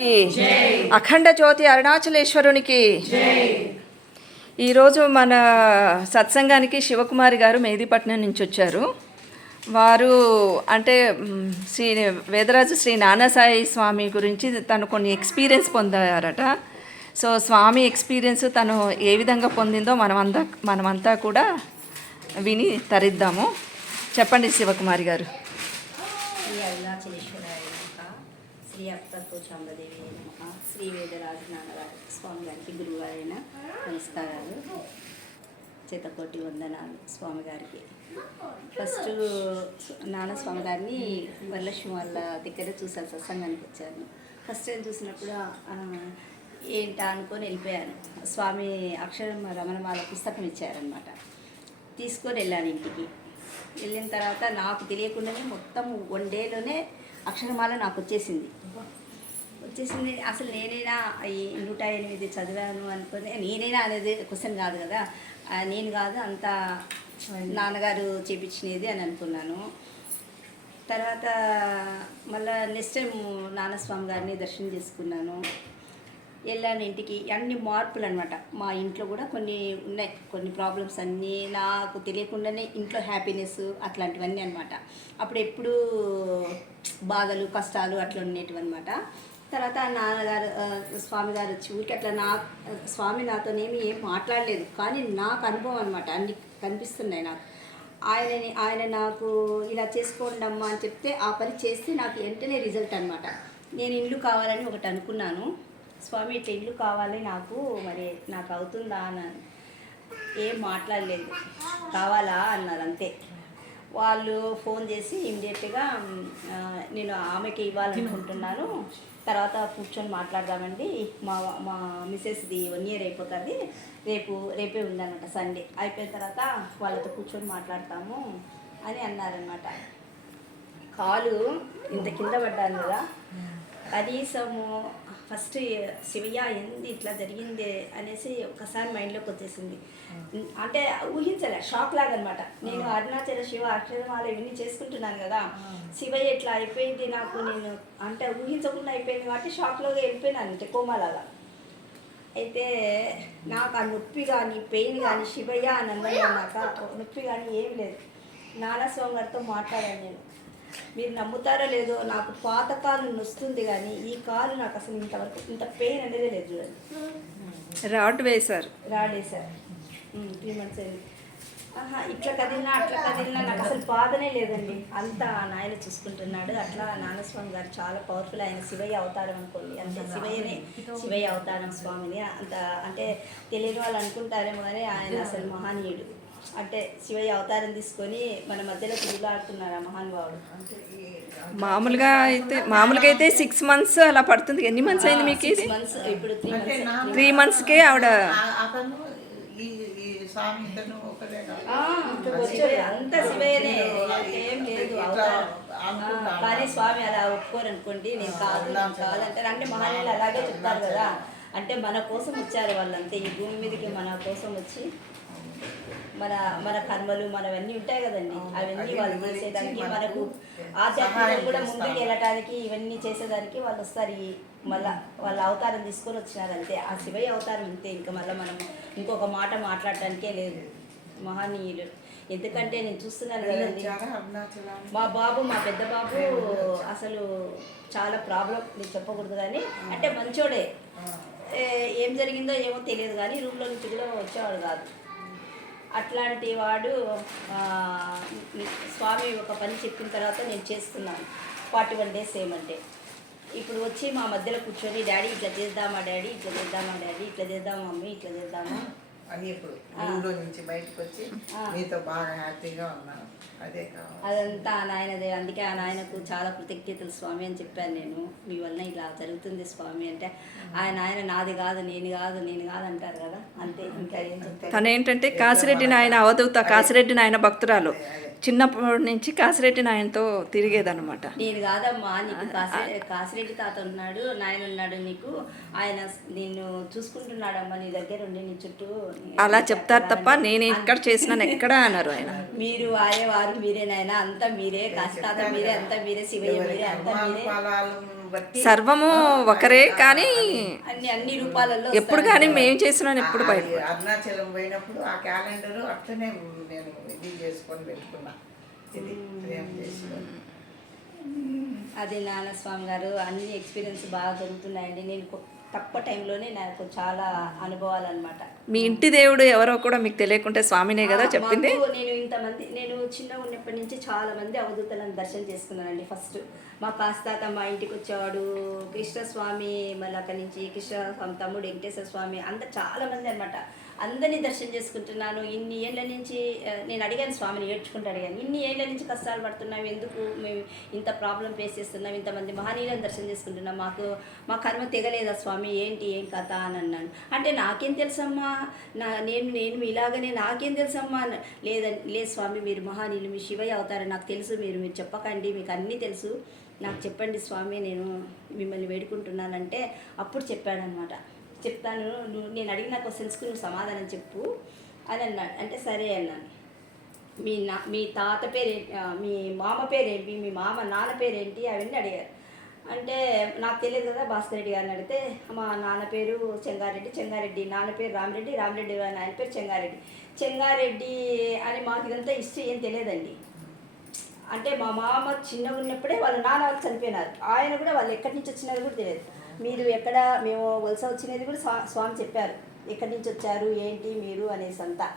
కి అఖండ జ్యోతి అరుణాచలేశ్వరునికి. ఈరోజు మన సత్సంగానికి శివకుమారి గారు మెహదీపట్నం నుంచి వచ్చారు. వారు అంటే శ్రీ వేదరాజు శ్రీ నానాసాయి స్వామి గురించి తను కొన్ని ఎక్స్పీరియన్స్ పొందారట. సో స్వామి ఎక్స్పీరియన్స్ తను ఏ విధంగా పొందిందో మనమంతా మనమంతా కూడా విని తరిద్దాము. చెప్పండి శివకుమారి గారు. శ్రీ అరుణాచలేశ్వరాయ చాంబదేవి శ్రీ శ్రీ వేదరాజు నాన్నగారు స్వామి గారికి గురువారైన నమస్కారాలు. చేతకోటి వందనాలు స్వామి గారికి. ఫస్ట్ నాన్న స్వామి గారిని వరలక్ష్మి వాళ్ళ దగ్గర చూసాను సత్సంగానికి వచ్చాను. ఫస్ట్ టైం చూసినప్పుడు ఏంటా అనుకొని వెళ్ళిపోయాను. స్వామి అక్షరం రమణమాల పుస్తకం ఇచ్చారనమాట తీసుకొని వెళ్ళాను ఇంటికి. వెళ్ళిన తర్వాత నాకు తెలియకుండానే మొత్తం వన్ డేలోనే అక్షరమాల నాకు వచ్చేసింది. వచ్చేసింది అసలు నేనైనా ఈ నూట ఎనిమిది చదివాను అనుకుని నేనైనా అనేది క్వశ్చన్ కాదు కదా. నేను కాదు అంత నాన్నగారు చేపించినది అని అనుకున్నాను. తర్వాత మళ్ళా నెక్స్ట్ టైం నాన్నస్వామి గారిని దర్శనం చేసుకున్నాను. వెళ్ళాను ఇంటికి అన్ని మార్పులు అనమాట మా ఇంట్లో కూడా కొన్ని ఉన్నాయి. కొన్ని ప్రాబ్లమ్స్ అన్నీ నాకు తెలియకుండానే ఇంట్లో హ్యాపీనెస్ అట్లాంటివన్నీ అనమాట అప్పుడు ఎప్పుడు బాధలు కష్టాలు అట్లా ఉండేటివి అనమాట తర్వాత నాన్నగారు స్వామి గారు వచ్చి ఊరికి అట్లా నా స్వామి నాతోనేమి ఏం మాట్లాడలేదు. కానీ నాకు అనుభవం అనమాట అన్ని కనిపిస్తున్నాయి నాకు. ఆయనని ఆయన నాకు ఇలా చేసుకోండి అమ్మా అని చెప్తే ఆ పని చేస్తే నాకు వెంటనే రిజల్ట్ అనమాట నేను ఇల్లు కావాలని ఒకటి అనుకున్నాను. స్వామి ఇట్లా ఇల్లు కావాలి నాకు మరి నాకు అవుతుందా అని ఏం మాట్లాడలేదు. కావాలా అన్నారు అంతే. వాళ్ళు ఫోన్ చేసి ఇమ్మీడియట్గా నేను ఆమెకి ఇవ్వాలనుకుంటున్నాను. తర్వాత కూర్చొని మాట్లాడదామండి. మా మా మిస్సెస్ది వన్ ఇయర్ అయిపోతుంది. రేపు రేపే ఉందన్నమాట సండే. అయిపోయిన తర్వాత వాళ్ళతో కూర్చొని మాట్లాడతాము అని అన్నారనమాట కాలు ఇంత కింద పడ్డాను కదా. కనీసము ఫస్ట్ శివయ్య ఎంది ఇట్లా జరిగింది అనేసి ఒకసారి మైండ్లోకి వచ్చేసింది. అంటే ఊహించలే షాక్ లాగా అనమాట నేను అరుణాచల శివ అక్షరమాల ఇవన్నీ చేసుకుంటున్నాను కదా. శివయ్య ఇట్లా అయిపోయింది నాకు నేను అంటే ఊహించకుండా అయిపోయింది కాబట్టి షాక్లో వెళ్ళిపోయినాను అంటే కోమాలాగా అయితే నాకు ఆ నొప్పి కానీ పెయిన్ కానీ శివయ్య అని అన్నాక నొప్పి కానీ ఏం లేదు. నాన్నస్వామి గారితో మాట్లాడాను నేను. మీరు నమ్ముతారో లేదో నాకు పాత కాలు నొస్తుంది కానీ ఈ కాలు నాకు అసలు ఇంతవరకు ఇంత పెయిన్ అనేది లేదు చూడండి. రాడ్ వేశారు. రాడేశారు త్రీ మంత్స్ అయింది. ఆహా ఇట్లా కదిలినా అట్లా కదిలినా నాకు అసలు బాధనే లేదండి. అంతా నాయన చూసుకుంటున్నాడు. అట్లా నాన్నస్వామి గారు చాలా పవర్ఫుల్ ఆయన శివయ్య అవతారం అనుకోండి. అంతే శివయ్యనే శివయ్య అవతారం స్వామిని. అంత అంటే తెలియని వాళ్ళు అనుకుంటారేమో కానీ ఆయన అసలు మహానీయుడు. అంటే శివయ్య అవతారం తీసుకొని మన మధ్యలో తిరుగులాడుతున్నారు ఆ మహానుభావుడు. మామూలుగా అయితే మామూలుగా అయితే సిక్స్ మంత్స్ అలా పడుతుంది. ఎన్ని మంత్స్ అయింది మీకు ఇది? మంత్స్ ఇప్పుడు త్రీ మంత్స్ త్రీ మంత్స్కే ఆవిడ అంత శివయ్యనే. ఏం లేదు కానీ స్వామి అలా ఒప్పుకోరు అనుకోండి నేను కాదు నేను కాదు అంటారు అంటే మహానీయులు అలాగే చెప్తారు కదా. అంటే మన కోసం వచ్చారు వాళ్ళంతే. ఈ భూమి మీదకి మన కోసం వచ్చి మన మన కర్మలు మనవన్నీ ఉంటాయి కదండి. అవన్నీ వాళ్ళు చేసేదానికి మనకు ఆధ్యాత్మికంగా కూడా ముందుకు వెళ్ళటానికి ఇవన్నీ చేసేదానికి వాళ్ళు వస్తారు. మళ్ళా వాళ్ళ అవతారం తీసుకొని వచ్చినారు అంతే. ఆ శివయ్య అవతారం అంతే. ఇంకా మళ్ళీ మనం ఇంకొక మాట మాట్లాడటానికే లేదు. మహనీయులు. ఎందుకంటే నేను చూస్తున్నాను కదండి. మా బాబు మా పెద్ద బాబు అసలు చాలా ప్రాబ్లం నేను చెప్పకూడదు కానీ అంటే మంచోడే. ఏ, ఏం జరిగిందో ఏమో తెలియదు కానీ రూమ్లో నుంచి కూడా వచ్చేవాడు కాదు. అట్లాంటి వాడు స్వామి ఒక పని చెప్పిన తర్వాత నేను చేస్తున్నాను. ఫార్టీ వన్ డేస్ ఏమంటే ఇప్పుడు వచ్చి మా మధ్యలో కూర్చొని డాడీ ఇట్లా చేద్దామా డాడీ ఇట్లా చేద్దామా డాడీ ఇట్లా చేద్దామా మమ్మీ ఇట్లా చేద్దామా? అని ఇప్పుడు ఊళ్ళో నుంచి బయటకు వచ్చి. మీతో బాగా హ్యాపీగా ఉన్నాను. అదే కావాలి. అదంతా ఆ నాయనదే. అందుకే ఆ నాయనకు చాలా కృతజ్ఞతలు స్వామి అని చెప్పాను నేను. మీ వలన ఇలా జరుగుతుంది స్వామి అంటే ఆయన ఆయన నాది కాదు నేను కాదు నేను కాదు అంటారు కదా? అంతే ఇంకా ఏం చెప్తారు తను ఏంటంటే కాసిరెడ్డి నాయన అవధూత కాసిరెడ్డి నాయన భక్తురాలు. చిన్నప్పటి నుంచి కాసిరెడ్డి నాయనతో తిరిగేదన్నమాట. నేను కాదమ్మా నీకు కాసి కాసిరెడ్డి తాత ఉన్నాడు నాయన ఉన్నాడు నీకు. ఆయన నిన్ను చూసుకుంటున్నాడమ్మా నీ దగ్గర ఉండి నీ చుట్టూ అలా చెప్తారు తప్ప నేను ఎక్కడ చేసినాను ఎక్కడ అన్నారు ఆయన. మీరు వారే వారు మీరే నాయన అంతా మీరే కాసి తాత మీరే అంతా మీరే శివయ్య మీరే అంతా మీరే. సర్వము ఒకరే కానీ అన్ని అన్ని రూపాలలో ఎప్పుడు కానీ మేము చేసినాను ఎప్పుడు బయట అరుణాచలం పోయినప్పుడు ఆ క్యాలెండర్ అట్లనే నేను ఇది చేసుకొని పెట్టుకున్నా. ఇది అదే నాన్న స్వామి గారు అన్ని ఎక్స్పీరియన్స్ బాగా జరుగుతున్నాయండి నేను తక్కువ టైంలోనే నాకు చాలా అనుభవాలు అనమాట మీ ఇంటి దేవుడు ఎవరో కూడా మీకు తెలియకుంటే స్వామినే కదా చెప్పింది? నేను ఇంతమంది నేను చిన్నగా ఉన్నప్పటి నుంచి చాలా మంది అవధూతలను దర్శనం చేసుకున్నానండి ఫస్ట్. మా కాస్తాత మా ఇంటికి వచ్చేవాడు కృష్ణస్వామి మళ్ళీ అక్కడి నుంచి కృష్ణ తమ్ముడు వెంకటేశ్వర స్వామి అంత చాలా మంది అనమాట అందరినీ దర్శనం చేసుకుంటున్నాను. ఇన్ని ఏళ్ళ నుంచి నేను అడిగాను స్వామిని ఏడ్చుకుంటూ అడిగాను. ఇన్ని ఏళ్ళ నుంచి కష్టాలు పడుతున్నాం ఎందుకు మేము ఇంత ప్రాబ్లం ఫేస్ చేస్తున్నాం ఇంతమంది మహనీయులను దర్శనం చేసుకుంటున్నాం మాకు మా కర్మ తెగలేదా స్వామి ఏంటి ఏం కథ అని అన్నాను అంటే నాకేం తెలుసమ్మా నా నేను నేను ఇలాగనే నాకేం తెలుసమ్మా? లేదని లేదు స్వామి మీరు మహానీయులు మీ శివయ్య అవుతారు నాకు తెలుసు మీరు మీరు చెప్పకండి మీకు అన్నీ తెలుసు. నాకు చెప్పండి స్వామి నేను మిమ్మల్ని వేడుకుంటున్నానంటే అప్పుడు చెప్పాడనమాట. చెప్తాను నువ్వు నేను అడిగిన క్వశ్చన్స్కి నువ్వు సమాధానం చెప్పు అని అన్నాడు అంటే సరే అన్నాను. మీ నా మీ తాత పేరేంటి మీ మామ పేరేంటి మీ మామ నాన్న పేరేంటి అవన్నీ అడిగారు. అంటే నాకు తెలియదు కదా భాస్కర్ రెడ్డి గారిని అడిగితే మా నాన్న పేరు చెంగారెడ్డి చెంగారెడ్డి నాన్న పేరు రామరెడ్డి రామరెడ్డి గారి ఆయన పేరు చెంగారెడ్డి. చెంగారెడ్డి అని మాకు ఇదంతా హిస్టరీ ఏం తెలియదండి. అంటే మా మామ చిన్నగా ఉన్నప్పుడే వాళ్ళ నాన్న వాళ్ళు చనిపోయినారు. ఆయన కూడా వాళ్ళు ఎక్కడి నుంచి వచ్చినారు కూడా తెలియదు. మీరు ఎక్కడ మేము వలస వచ్చినది కూడా స్వా స్వామి చెప్పారు. ఎక్కడి నుంచి వచ్చారు ఏంటి మీరు అనేసి అంతా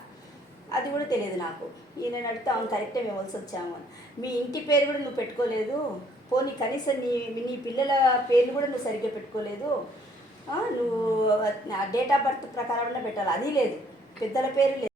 అది కూడా తెలియదు నాకు. ఈయన అడిగితే అవును కరెక్టే మేము వలసి వచ్చాము అని. మీ ఇంటి పేరు కూడా నువ్వు పెట్టుకోలేదు. పోనీ కనీసం నీ నీ పిల్లల పేర్లు కూడా నువ్వు సరిగ్గా పెట్టుకోలేదు. నువ్వు డేట్ ఆఫ్ బర్త్ ప్రకారం పెట్టాలి. అది లేదు. పెద్దల పేరు లేదు.